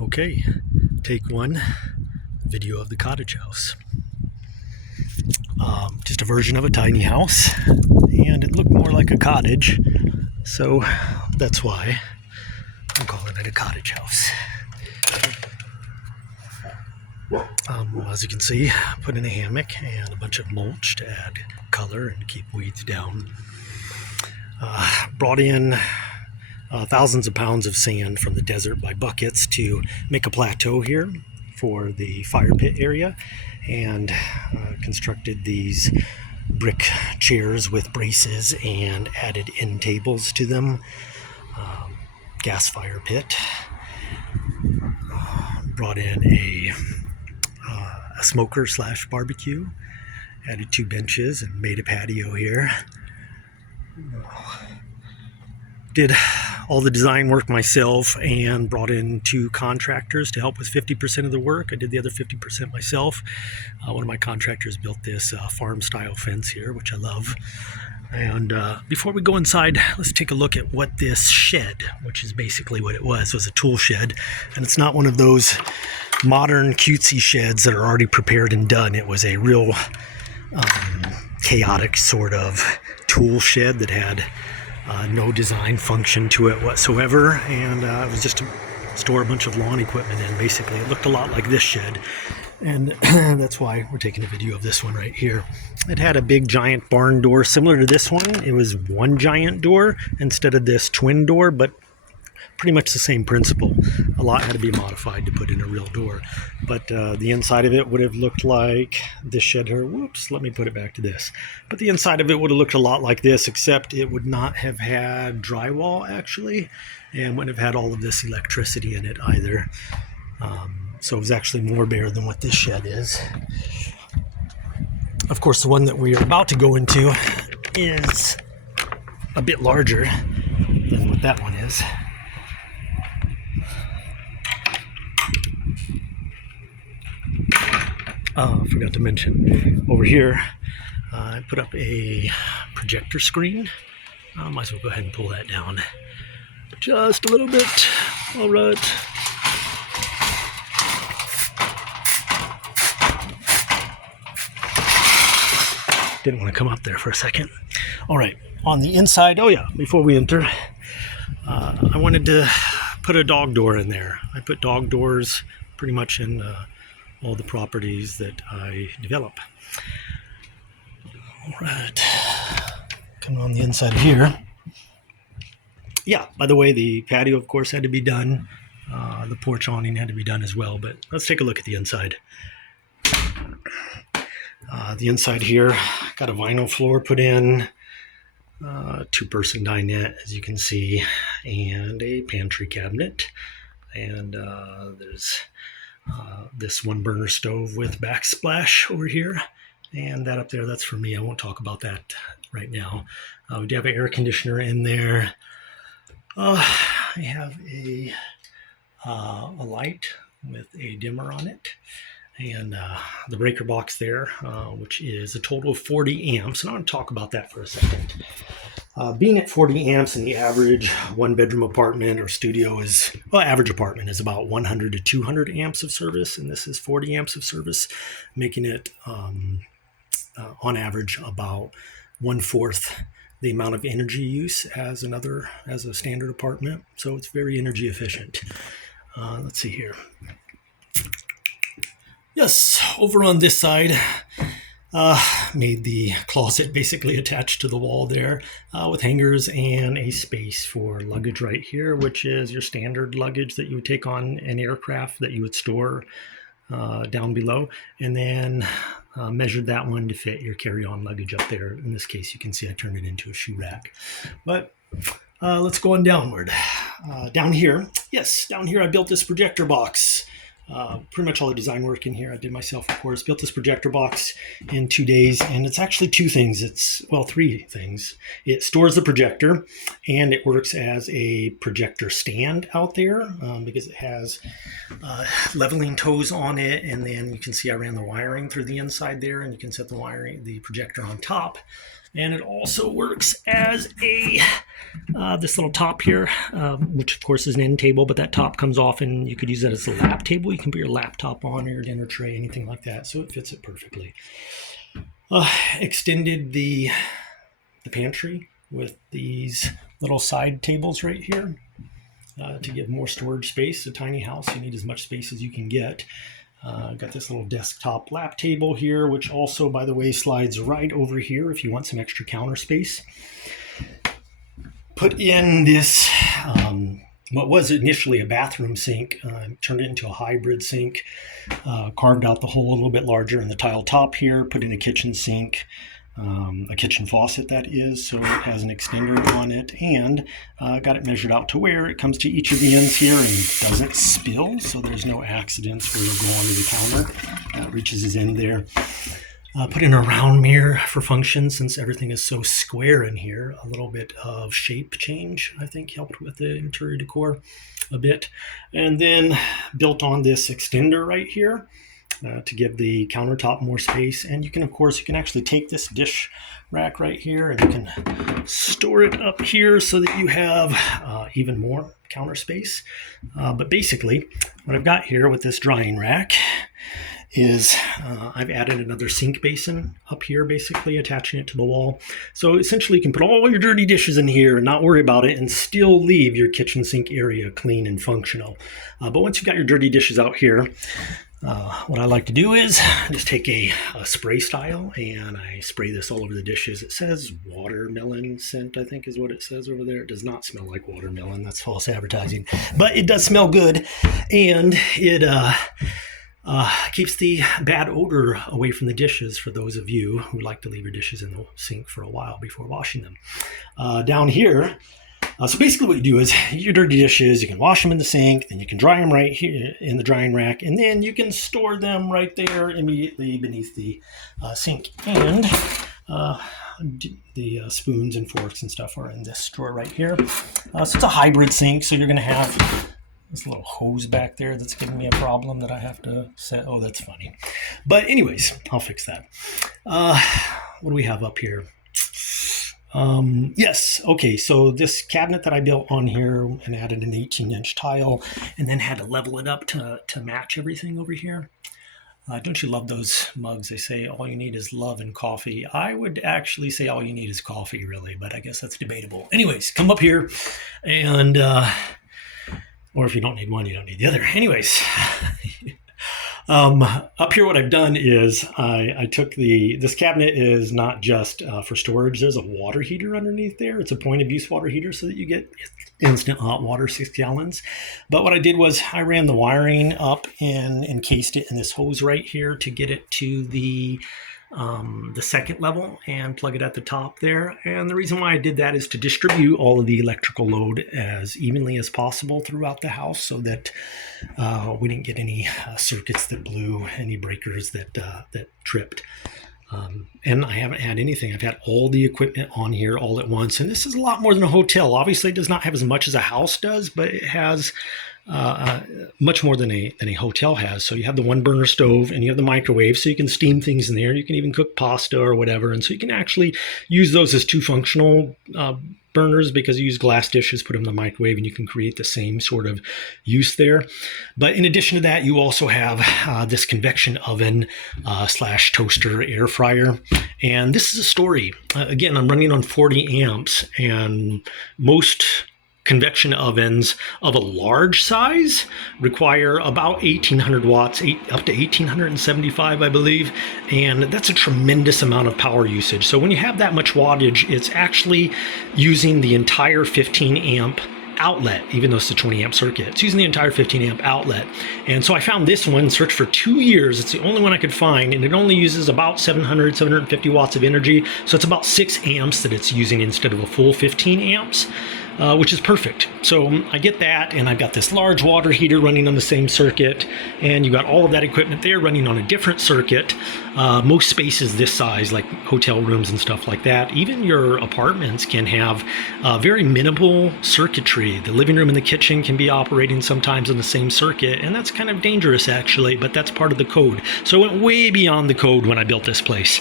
Okay, take one, video of the cottage house. Just a version of a tiny house, and it looked more like a cottage, so that's why I'm calling it a cottage house. As you can see, put in a hammock and a bunch of mulch to add color and keep weeds down. Brought in thousands of pounds of sand from the desert by buckets to make a plateau here for the fire pit area, and constructed these brick chairs with braces and added end tables to them. Gas fire pit. Brought in a smoker / barbecue. Added 2 benches and made a patio here. Did all the design work myself and brought in 2 contractors to help with 50% of the work. I did the other 50% myself. One of my contractors built this farm style fence here, which I love. And before we go inside, let's take a look at what this shed, which is basically what it was a tool shed. And it's not one of those modern cutesy sheds that are already prepared and done. It was a real chaotic sort of tool shed that had no design function to it whatsoever, and it was just to store a bunch of lawn equipment in. Basically, it looked a lot like this shed, and that's why we're taking a video of this one right here. It had a big giant barn door similar to this one. It was one giant door instead of this twin door, but pretty much the same principle. A lot had to be modified to put in a real door, but the inside of it would have looked like this shed here. Whoops, let me put it back to this. But the inside of it would have looked a lot like this, except it would not have had drywall actually, and wouldn't have had all of this electricity in it either. So it was actually more bare than what this shed is. Of course, the one that we are about to go into is a bit larger than what that one is. I forgot to mention, over here, I put up a projector screen. Might as well go ahead and pull that down just a little bit. All right. Didn't want to come up there for a second. All right, on the inside, oh yeah, before we enter, I wanted to put a dog door in there. I put dog doors pretty much in all the properties that I develop. All right, coming on the inside of here. Yeah, by the way, the patio, of course, had to be done. The porch awning had to be done as well, but let's take a look at the inside. The inside here, got a vinyl floor put in, 2-person dinette, as you can see, and a pantry cabinet. And there's this 1-burner stove with backsplash over here, and that up there, that's for me. I won't talk about that right now. We do have an air conditioner in there. I have a light with a dimmer on it, and the breaker box there, which is a total of 40 amps. And I want to talk about that for a second. Being at 40 amps in the average 1-bedroom apartment or studio is, well, average apartment is about 100 to 200 amps of service, and this is 40 amps of service, making it on average about 1/4 the amount of energy use as a standard apartment. So it's very energy efficient. Let's see here. Yes, over on this side, made the closet basically attached to the wall there, with hangers and a space for luggage right here, which is your standard luggage that you would take on an aircraft that you would store down below, and then measured that one to fit your carry-on luggage up there. In this case, you can see I turned it into a shoe rack. But let's go on downward. Down here, I built this projector box. Pretty much all the design work in here I did myself, of course. Built this projector box in 2 days, and it's actually 2 things. It's, well, 3 things. It stores the projector, and it works as a projector stand out there, because it has leveling toes on it, and then you can see I ran the wiring through the inside there, and you can set the projector on top. And it also works as a this little top here, which of course is an end table, but that top comes off and you could use that as a lap table. You can put your laptop on or your dinner tray, anything like that. So it fits it perfectly. Extended the pantry with these little side tables right here to give more storage space. A tiny house, you need as much space as you can get. Got this little desktop lap table here, which also, by the way, slides right over here if you want some extra counter space. Put in this, what was initially a bathroom sink, turned it into a hybrid sink, carved out the hole a little bit larger in the tile top here, put in a kitchen sink, a kitchen faucet that is, so it has an extender on it, and got it measured out to where it comes to each of the ends here and doesn't spill, so there's no accidents where you'll go onto the counter. That reaches his end there. Put in a round mirror for function since everything is so square in here. A little bit of shape change, I think, helped with the interior decor a bit. And then built on this extender right here to give the countertop more space. And you can, of course, you can actually take this dish rack right here and you can store it up here so that you have even more counter space. But basically, what I've got here with this drying rack is I've added another sink basin up here, basically attaching it to the wall. So essentially you can put all your dirty dishes in here and not worry about it and still leave your kitchen sink area clean and functional. But once you've got your dirty dishes out here, what I like to do is just take a spray style and I spray this all over the dishes. It says watermelon scent, I think is what it says over there. It does not smell like watermelon. That's false advertising. But it does smell good, and it keeps the bad odor away from the dishes for those of you who like to leave your dishes in the sink for a while before washing them. Down here, so basically what you do is your dirty dishes, you can wash them in the sink, then you can dry them right here in the drying rack, and then you can store them right there immediately beneath the sink. And the spoons and forks and stuff are in this drawer right here. So it's a hybrid sink, so you're going to have this little hose back there that's giving me a problem that I have to set. Oh, that's funny. But anyways, I'll fix that. What do we have up here? Yes. Okay. So this cabinet that I built on here and added an 18-inch tile and then had to level it up to match everything over here. Don't you love those mugs? They say all you need is love and coffee. I would actually say all you need is coffee, really, but I guess that's debatable. Anyways, come up here and, or if you don't need one, you don't need the other. Anyways, up here what I've done is I took this cabinet is not just for storage. There's a water heater underneath there. It's a point of use water heater so that you get instant hot water, 6 gallons. But what I did was I ran the wiring up and encased it in this hose right here to get it to the second level and plug it at the top there. And the reason why I did that is to distribute all of the electrical load as evenly as possible throughout the house so that we didn't get any circuits that blew, any breakers that tripped. And I haven't had anything. I've had all the equipment on here all at once. And this is a lot more than a hotel. Obviously, it does not have as much as a house does, but it has much more than a hotel has. So you have the one burner stove and you have the microwave, so you can steam things in there. You can even cook pasta or whatever. And so you can actually use those as two functional burners because you use glass dishes, put them in the microwave, and you can create the same sort of use there. But in addition to that, you also have this convection oven slash toaster air fryer. And this is a story. Again, I'm running on 40 amps, and most convection ovens of a large size require about 1800 watts, up to 1875, I believe. And that's a tremendous amount of power usage. So when you have that much wattage, it's actually using the entire 15 amp outlet, even though it's a 20 amp circuit. It's using the entire 15 amp outlet. And so I found this one, searched for 2 years. It's the only one I could find, and it only uses about 750 watts of energy. So it's about 6 amps that it's using instead of a full 15 amps. Which is perfect. So I get that, and I've got this large water heater running on the same circuit, and you got all of that equipment there running on a different circuit. Most spaces this size, like hotel rooms and stuff like that, even your apartments can have very minimal circuitry. The living room and the kitchen can be operating sometimes on the same circuit, and that's kind of dangerous actually, but that's part of the code. So I went way beyond the code when I built this place.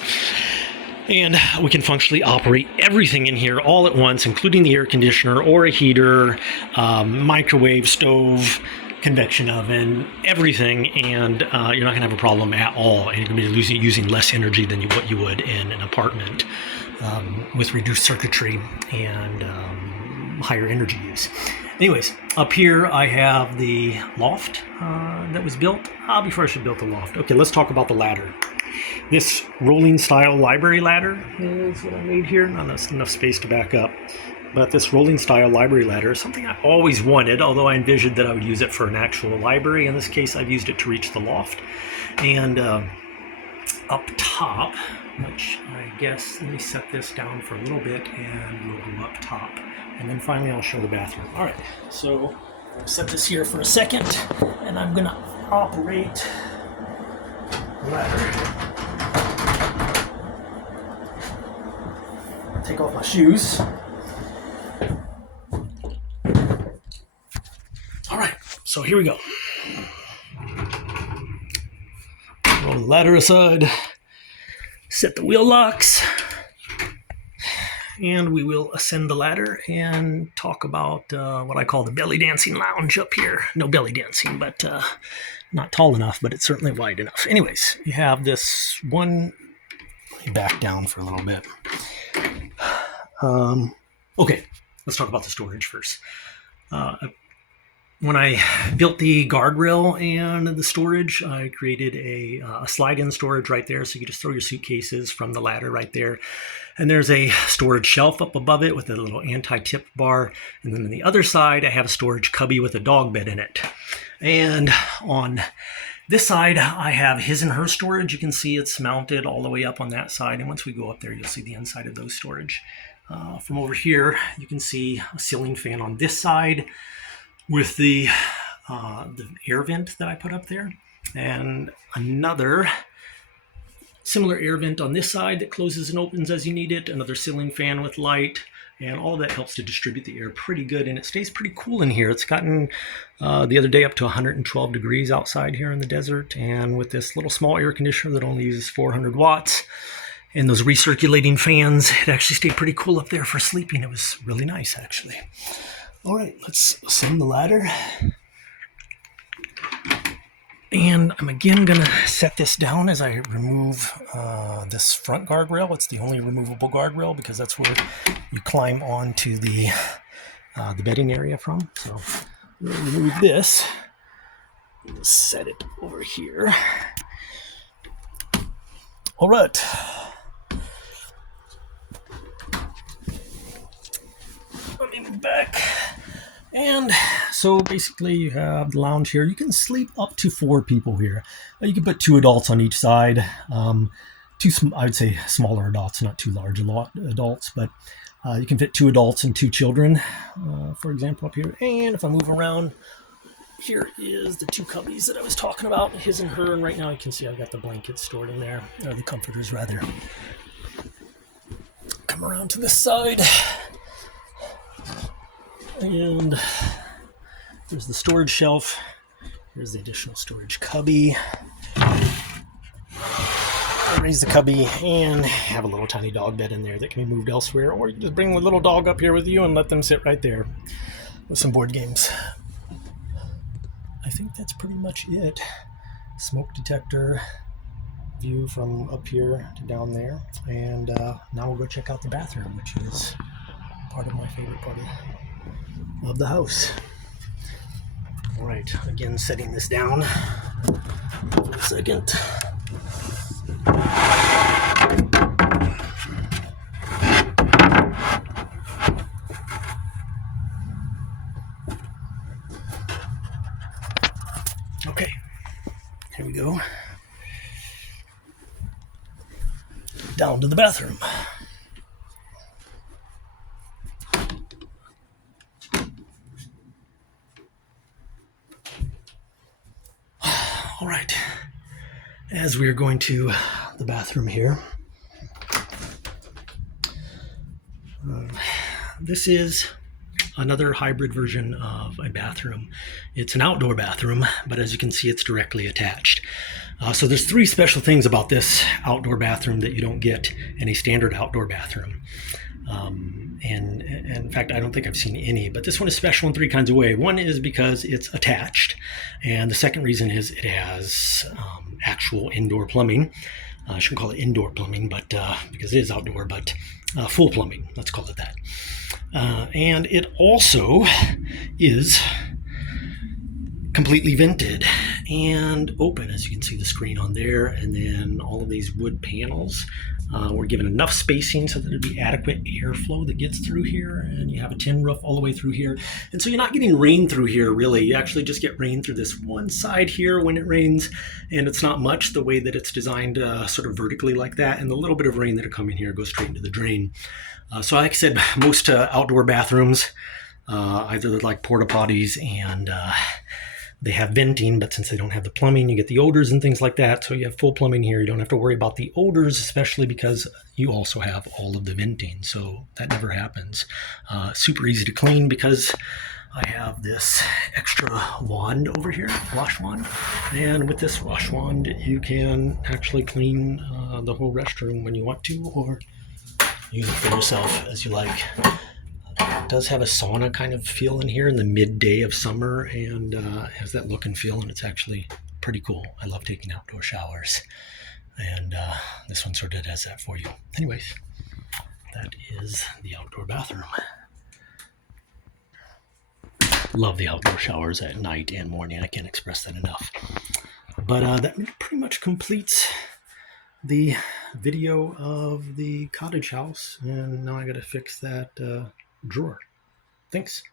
And we can functionally operate everything in here all at once, including the air conditioner or a heater, microwave, stove, convection oven, everything, and you're not going to have a problem at all. And you're going to be using less energy than what you would in an apartment with reduced circuitry and higher energy use. Anyways, up here I have the loft that was built. Before I should build the loft. Okay, let's talk about the ladder. This rolling style library ladder is what I made here. Not enough space to back up. But this rolling style library ladder is something I always wanted, although I envisioned that I would use it for an actual library. In this case, I've used it to reach the loft. And up top, which I guess, let me set this down for a little bit and we'll go up top. And then finally I'll show the bathroom. All right, so I'll set this here for a second and I'm gonna operate the ladder. Take off my shoes. All right, so here we go. Roll the ladder aside, set the wheel locks, and we will ascend the ladder and talk about what I call the belly dancing lounge up here. No belly dancing, but not tall enough, but it's certainly wide enough. Anyways, you have this one, let me back down for a little bit. Okay, let's talk about the storage first. When I built the guardrail and the storage, I created a slide-in storage right there. So you just throw your suitcases from the ladder right there. And there's a storage shelf up above it with a little anti-tip bar. And then on the other side, I have a storage cubby with a dog bed in it. And on this side, I have his and her storage. You can see it's mounted all the way up on that side. And once we go up there, you'll see the inside of those storage. From over here, you can see a ceiling fan on this side with the air vent that I put up there, and another similar air vent on this side that closes and opens as you need it, another ceiling fan with light, and all that helps to distribute the air pretty good, and it stays pretty cool in here. It's gotten the other day up to 112 degrees outside here in the desert, and with this little small air conditioner that only uses 400 watts, and those recirculating fans, it actually stayed pretty cool up there for sleeping. It was really nice, actually. All right, let's ascend the ladder. And I'm again going to set this down as I remove this front guardrail. It's the only removable guardrail because that's where you climb onto the bedding area from. So we'll remove this. Set it over here. All right. Let me move back. And so basically you have the lounge here. You can sleep up to 4 people here. You can put 2 adults on each side. I would say smaller adults, not too large adults, but you can fit 2 adults and 2 children, for example, up here. And if I move around, here is the 2 cubbies that I was talking about, his and her. And right now you can see I've got the blankets stored in there, or the comforters rather. Come around to this side. And there's the storage shelf. Here's the additional storage cubby. I'll raise the cubby and have a little tiny dog bed in there that can be moved elsewhere, or you can just bring the little dog up here with you and let them sit right there with some board games. I think that's pretty much it. Smoke detector view from up here to down there. And now we'll go check out the bathroom, which is part of my favorite part of the house. All right, again, setting this down for a second. Okay, here we go. Down to the bathroom. All right, as we are going to the bathroom here, this is another hybrid version of a bathroom. It's an outdoor bathroom, but as you can see, it's directly attached. So there's three special things about this outdoor bathroom that you don't get in a standard outdoor bathroom. And in fact, I don't think I've seen any, but this one is special in three kinds of ways. One is because it's attached, and the second reason is it has actual indoor plumbing. I shouldn't call it indoor plumbing, but because it is outdoor, but full plumbing. Let's call it that. And it also is completely vented and open, as you can see the screen on there, and then all of these wood panels were given enough spacing so that there'd be adequate airflow that gets through here, and you have a tin roof all the way through here, and so you're not getting rain through here really. You actually just get rain through this one side here when it rains, and it's not much the way that it's designed sort of vertically like that, and the little bit of rain that'll come in here goes straight into the drain. So like I said, most outdoor bathrooms either they're like porta potties and they have venting, but since they don't have the plumbing, you get the odors and things like that. So you have full plumbing here. You don't have to worry about the odors, especially because you also have all of the venting. So that never happens. Super easy to clean because I have this extra wand over here, wash wand. And with this wash wand, you can actually clean the whole restroom when you want to, or use it for yourself as you like. It does have a sauna kind of feel in here in the midday of summer, and has that look and feel, and it's actually pretty cool. I love taking outdoor showers, and this one sort of does that for you. Anyways, that is the outdoor bathroom. Love the outdoor showers at night and morning. I can't express that enough. But that pretty much completes the video of the cottage house, and now I gotta fix that drawer. Thanks.